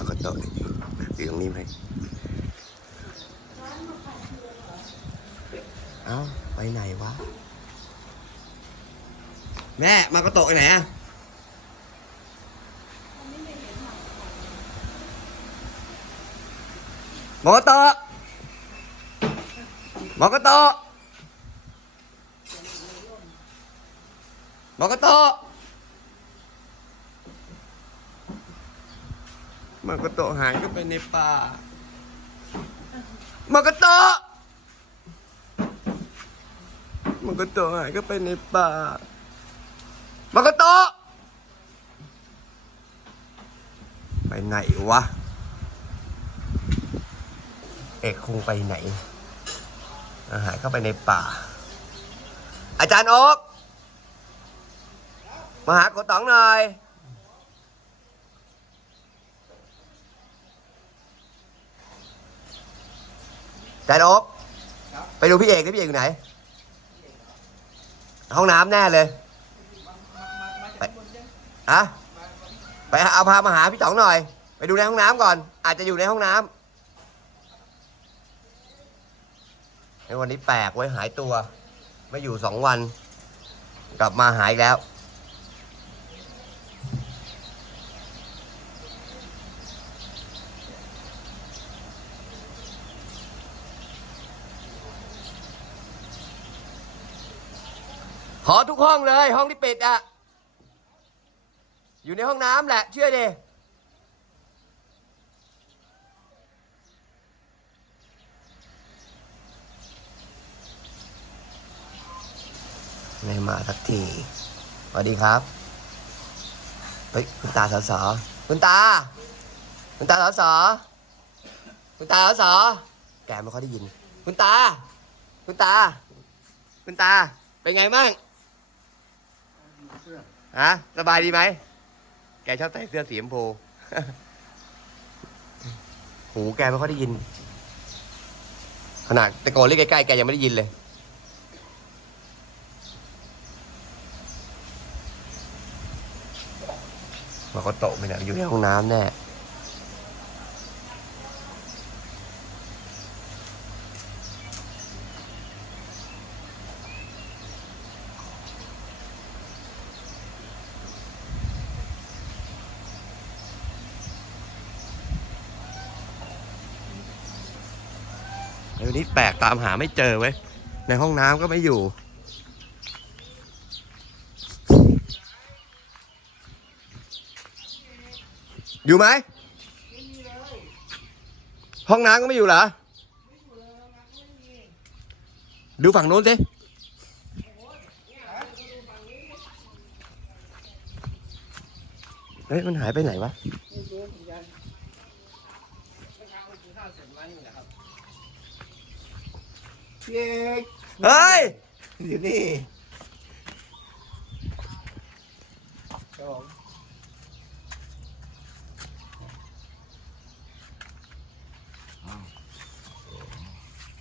มาก็โตะอยู่ตรงนี้ไหมเอ้าไปไหนวะ แม่มาก็โตะไปไหนอะมากระโตะมากระโตะมากระโตะมากระโตะหายก็ไปในป่ามากระโตะมากระโตะหายก็ไปในป่ามากระโตะไปไหนวะ เอกคงไปไหนอาหายเข้าไปในป่า อาจารย์โอ๊กมาหาโกต๋องหน่อย จารย์โอ๊กไปดูพี่เอกดิพี่เอกอยู่ไหน ห้องน้ำแน่เลยไปอะไปเอาพามาหาพี่ต๋องหน่อย ไปดูในห้องน้ำก่อน อาจจะอยู่ในห้องน้ำในวันนี้แปลกไว้หายตัว ไม่อยู่สองวัน กลับมาหายแล้ว ห้องเลย ห้องที่ปิดอะอยู่ในห้องน้ำแหละ เชื่อดิไม่มาสักทีสวัสดีครับ เฮ้ย คุณตาสอสอคุณตา คุณตาสอสอคุณตาสอสอแกไม่ค่อยได้ยิน คุณตา คุณตา คุณตา เป็นไงบ้าง ฮะสบายดีไหม แกชอบใส่เสื้อสีชมพู หูแกไม่ค่อยได้ยิน ขนาดตะโกนเรียกใกล้ๆแกยังไม่ได้ยินเลย มาก็โตะไปเนี่ยอยู่ในห้องน้ำแน่ วันนี้แปลกตามหาไม่เจอเว้ย ในห้องน้ำก็ไม่อยู่ อยู่ไหม ห้องน้ำก็ไม่อยู่เหรอ ดูฝั่งโน้นสิเฮ้ย มันหายไปไหนวะ เอกเฮ้ย อยู่นี่ครับผม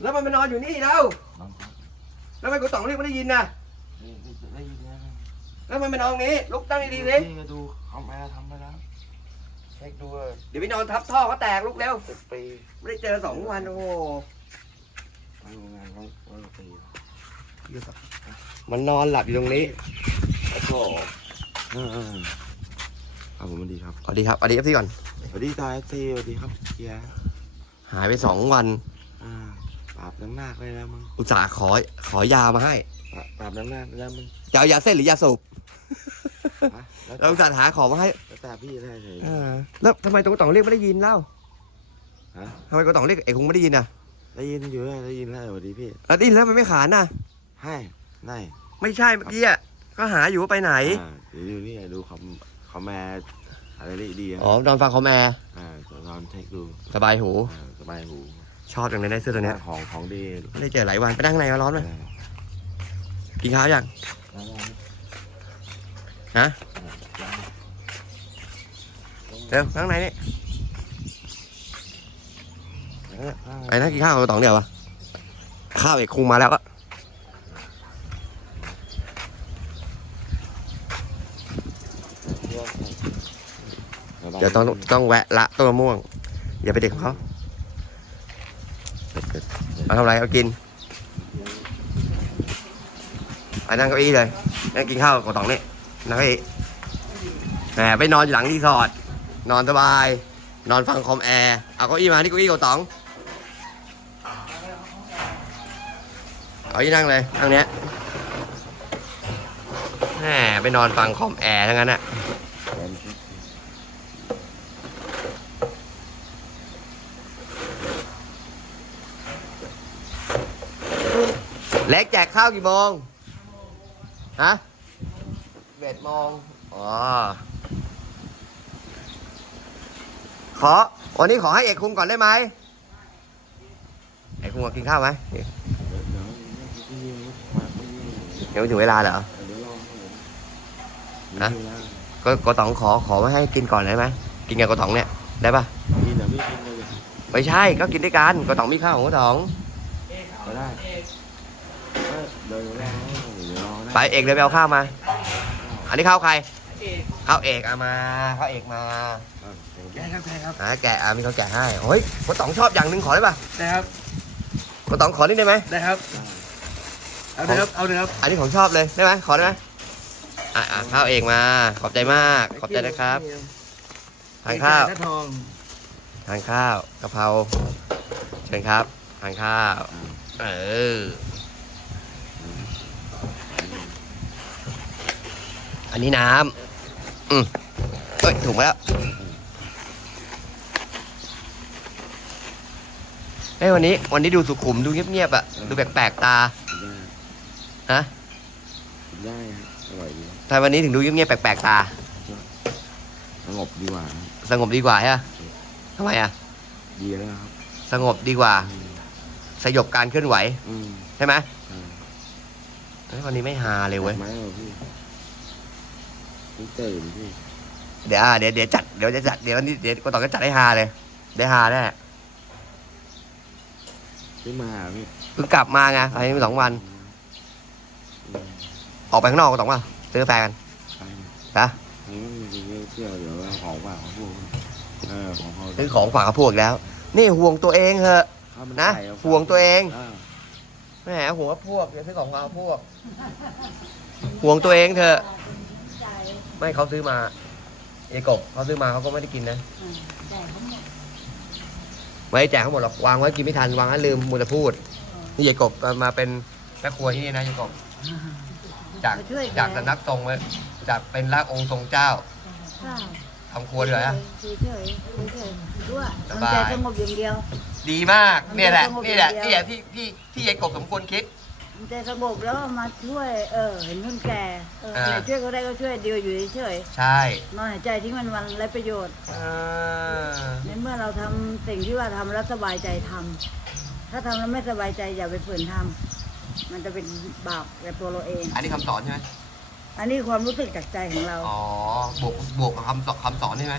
แล้วมันมานอนอยู่นี่แล้วแล้วทำไมกูสองเรียกไม่ได้ยินน่ะได้ยินแล้วแล้วมันมานอนตรงนี้ ลุกตั้งดีๆดินี่ก็ดูเขาแม่ทำไปแล้วเช็คดูว่าเดี๋ยวไปนอนทับท่อเขาแตกลุกเร็วสิบปี ไม่ได้เจอสองวันโอ้โห ทำงานเขาร้อยปีมันนอนหลับอยู่ตรงนี้โอ้โหอืมครับผมสวัสดีครับสวัสดีครับสวัสดีครับพี่ก่อน สวัสดีตายซีสวัสดีครับเกียร์หายไปสองวัน อ่าปราบน้ำหนักเลยแล้วมึงอุตส่าห์ขอขอยามาให้ปราบปราบน้ำหนักแล้วมึงจะเอายาเส้นหรือยาสูบฮะแล้วเราอุตส่าห์หาของมาให้แล้วแต่พี่ได้เลย เออแล้วทำไมตัวต่องเรียกไม่ได้ยินเล่าฮะ ทำไมตัวต่องเรียกเอกคงไม่ได้ยินอะ ได้ยินอยู่เลยได้ยินแล้วสวัสดีพี่แล้วได้ยินแล้วมันไม่ขานน่ะให้ได้ไม่ใช่เมื่อกี้อะก็หาอยู่ว่าไปไหน อ่าเดี๋ยวอยู่นี่ดูคอมคอมแมร์อะไรได้ดีะอ๋อนอนฟังคอมแอร์อ่าจะลองเช็คดูสบายหู อ่าสบายหูชอบจังเลยได้เสื้อตัวเนี้ยของของดีไม่ได้เจอหลายวันไปนั่งข้างในมาร้อนไหมอ่ากินข้าวยังแล้วก็ฮะเร็วข้างในนี่ ไปนั่งกินข้าวกับต๋องเดียววะข้าวเอกคงมาแล้วอะเดี๋ยวต้องต้องแวะละต้นมะม่วง อย่าไปเด็กของเขาเอาทำไรเอากินไปนั่งเก้าอี้เลยนั่งกินข้าวกับตองนี่นั่งเก้าอี้แหมไปนอนอยู่หลังรีสอร์ทนอนสบาย นอนฟังคอมแอร์เอาเก้าอี้มาที่เก้าอี้กับตอง เอาที่นั่งเลยนั่งเนี้ยแหมไปนอนฟังคอมแอร์ทั้งนั้นอะเล็กแจกข้าวกี่โมง ฮะเอ็ดโมงอ๋อ ขอ วันนี้ขอให้เอกคุงก่อนได้ไหม เอกคุงมกินข้าวไหม ยังไม่ถึงเวลาเหรอฮะก็กต๋องขอขอไม่ให้กินก่อนได้ไหมกินกับกต๋องเนี่ยได้ปะกินแต่ไม่กินเลยไม่ใช่ก็กินด้วยกันกต๋องมีข้าวของกต๋องก็ได้เดี๋ยวรอเดี๋ยวรอนะไปเอกเลยไปเอาข้าวมา อันนี้ข้าวใครข้าวเอกเอามาข้าวเอกมาใช่ครับใช่ครับอ่าแกะอ่ามีเขาแกะให้เฮ้ยกต๋องชอบอย่างหนึ่งขอได้ปะได้ครับกต๋องขอนิดได้ไหมได้ครับ เอาเลยครับ เอาเลยครับ อันนี้ของชอบเลยได้ไหมขอได้ไหมอ่าอ่าข้าวเอกมา ขอบใจมาก ขอบใจนะครับทานข้าวหน้าทองทานข้าวกะเพราเชิญครับทานข้าว เออ อันนี้น้ำอืมเอ้ยถูกมาแล้วเฮ้ยวันนี้ วันนี้ดูสุขุมดูเงียบๆอะดูแปลกๆตา ฮะได้อร่อยดีทำไมวันนี้ถึงดูเงียบๆแปลกๆตา สงบดีกว่าสงบดีกว่าใช่ไหมทำไมอะดีแล้วครับสงบดีกว่าสยบการเคลื่อนไหวอืมใช่ไหมเฮ้ยวันนี้ไม่ฮาเลยเว้ยไม้เหรอพี่พี่ตื่นพี่เดี๋ยวอะเดี๋ยวเดี๋ยวจัดเดี๋ยวจะจัดเดี๋ยววันนี้เดี๋ยวก็ต่อก็จัดให้ฮาเลย ได้ฮาแน่พี่มาพี่เพิ่งกลับมาไงไปสองวัน ออกไปข้างนอกก็ต้องว่าซื้อกาแฟกันไปนะนี่มันมีเที่ยวเดี๋ยวเอาของฝากของพวกเออของเขาซื้อของฝากกับพวกแล้ว นี่ห่วงตัวเองเถอะข้าวมันะไก่เอาฝากห่วงตัวเองาแหมห่วงกับพวกอย่าซื้อของฝากกับพวกห่วงตัวเองเถอะไม่เขาซื้อมาไอ้กบเขาซื้อมาเขาก็ไม่ได้กินนะไว้แจกเขาหมดหรอกวางไว้กินไม่ทันวางแล้วลืมมัวแต่พูดนี่ยายกบมาเป็นแม่ครัวที่นี่นะยายกบ จากมาช่วยกัน จากสำนักทรงเลยจากเป็นรากองค์ทรงเจ้าข้าวทำครัวด้วยนะเฉยๆเฉยๆด้วยสทำบาย ใจสงบอย่างเดียว ดีมาก เนี่ยแหละสงบนี่แหละอย่างนี่เดีแหยวละที่ที่ที่ยายกบสมควรคิดทำใจสงบแล้วมาช่วย เออเห็นคนแก่เอออ่า ไหนช่วยเขาได้ก็ช่วยเดียวอยู่เฉยใช่ๆนอนหายใจทิ้งมันวันไรประโยชน์ เออในเมื่อเราทำสิ่งที่ว่าทำแล้วสบายใจทำถ้าทำแล้วไม่สบายใจอย่าไปฝืนทำ มันจะเป็นบาปกับตัวเราเอง อันนี้คำสอนใช่ไหมอันนี้ความรู้สึกจากใจของเราอ๋อบวกบวกกับคำสอนคำสอนใช่ไหม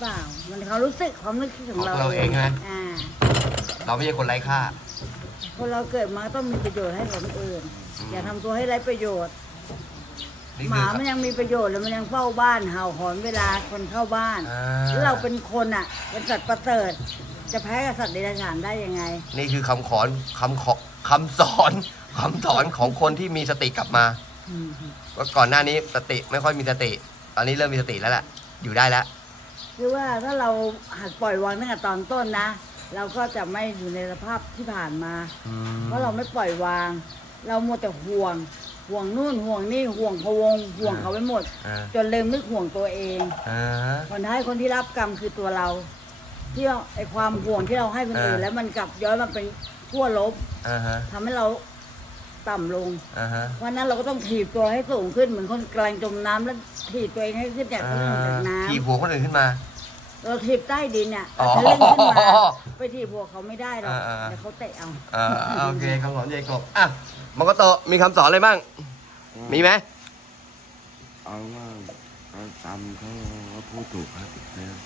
เปล่า มันความรู้สึกความนึกคิดของเราของเราเองใช่ไหม อ่า เราไม่ใช่คนไร้ค่า คนเราเกิดมาต้องมีประโยชน์ให้คนอื่นอย่าทำตัวให้ไร้ประโยชน์ นี่หคือมา มันยังมีประโยชน์แล้วมันยังเฝ้าบ้านเห่าหอนเวลาคนเข้าบ้าน อ่แล้วเราเป็นคนอะ เป็นสัตว์ประเสริฐ จะแพ้กับสัตว์เดรัจฉานได้ยังไง นี่คือคำขอนคำขอคำสอนคำสอนของคนที่มีสติกลับมาอืมว่าก่อนหน้านี้สติไม่ค่อยมีสติ ตอนนี้เริ่มมีสติแล้วแหละอยู่ได้แล้ว คือว่าถ้าเราหัดปล่อยวางตั้งแต่ตอนต้นนะ เราก็จะไม่อยู่ในสภาพที่ผ่านมา เพราะเราไม่ปล่อยวาง เรามัวแต่ห่วง ห่วงนู่นห่วงนี่ห่วงพะวง ห่วงเขาไปหมด อ่า จนลืมนึกห่วงตัวเองอ่าคนท้ายคนที่รับกรรมคือตัวเรา ที่เราไอความห่วงที่เราให้คนอื่นอ่า แล้วมันกลับย้อนมาเป็นขั้วลบอ่าฮะทำให้เราต่ำลงอ่าฮะเพราะฉะนั้นเราก็ต้องถีบตัวให้สูงขึ้นเหมือนคนกำลังจมน้ำแล้วถีบตัวเองให้ขึ้นจากคนอื่นจากน้ทีบหัวคนอื่นขึ้นมาำเราถีบใต้ดินเนี่ยอ๋อเราทะลึ่งขึ้นมาไปถีบหัวเขาไม่ได้หรอกอ่าๆเดี๋ยวเขาเตะเอา อ่าโอเคคำสอนเยกบอะมังกรโตะมีคำสอนอะไรบ้าง มีไหมเอาว่าเอาตามเขาเขาพูดถูกครับนะ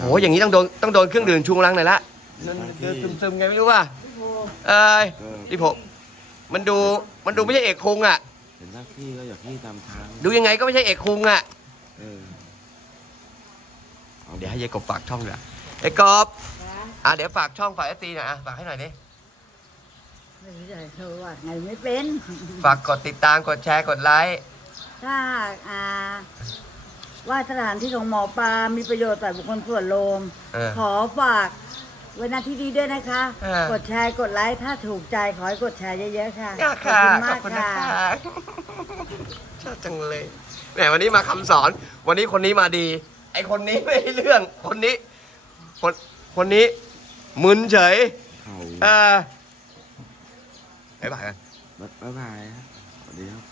โหอย่างนี้ต้องโดนต้องโดนเครื่องดื่มชูกำลังหน่อยละนั่นเดินซึมๆไงไม่รู้ว่ะเอ้ยเออที่ผมมันดูมันดูไม่ใช่เอกคุงอะเห็นหน้าที่ก็อยากที่ตามทางดูยังไงก็ไม่ใช่เอกคุงอะเออเดี๋ยวให้ยายกบฝากช่องด้วยไอ้กบนะอะเดี๋ยวฝากช่องฝากเอฟซีหน่อยอะฝากให้หน่อยดิไม่รู้จะเธอว่าไงไม่เป็น ฝากกดติดตามกดแชร์กดไลค์ถ้าหากอ่า ว่าสถานที่ของหมอปลา มีประโยชน์ต่อบุคคลส่วนรวมเออขอฝากไว้หน้าที่ดีด้วยนะคะ เออ กดแชร์กดไลค์ถ้าถูกใจขอให้กดแชร์เยอะๆค่ะค่ะขอบคุณขมาอบกคุณนะค่ะ คะชอบจังเลยแหมวันนี้มาคำสอน วันนี้คนนี้มาดี ไอคนนี้ไม่ได้เรื่อง คนนี้ คนคนนี้มึนเฉย เขาเออไปบ่ายกันบ๊ายบายครับสวัสดีครับ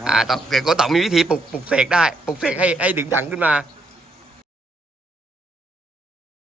อ่าต่อเสียงโกต่องมีวิธีปลุกปลุกเสกได้ปลุกเสกให้ให้ดึงดังขึ้นมา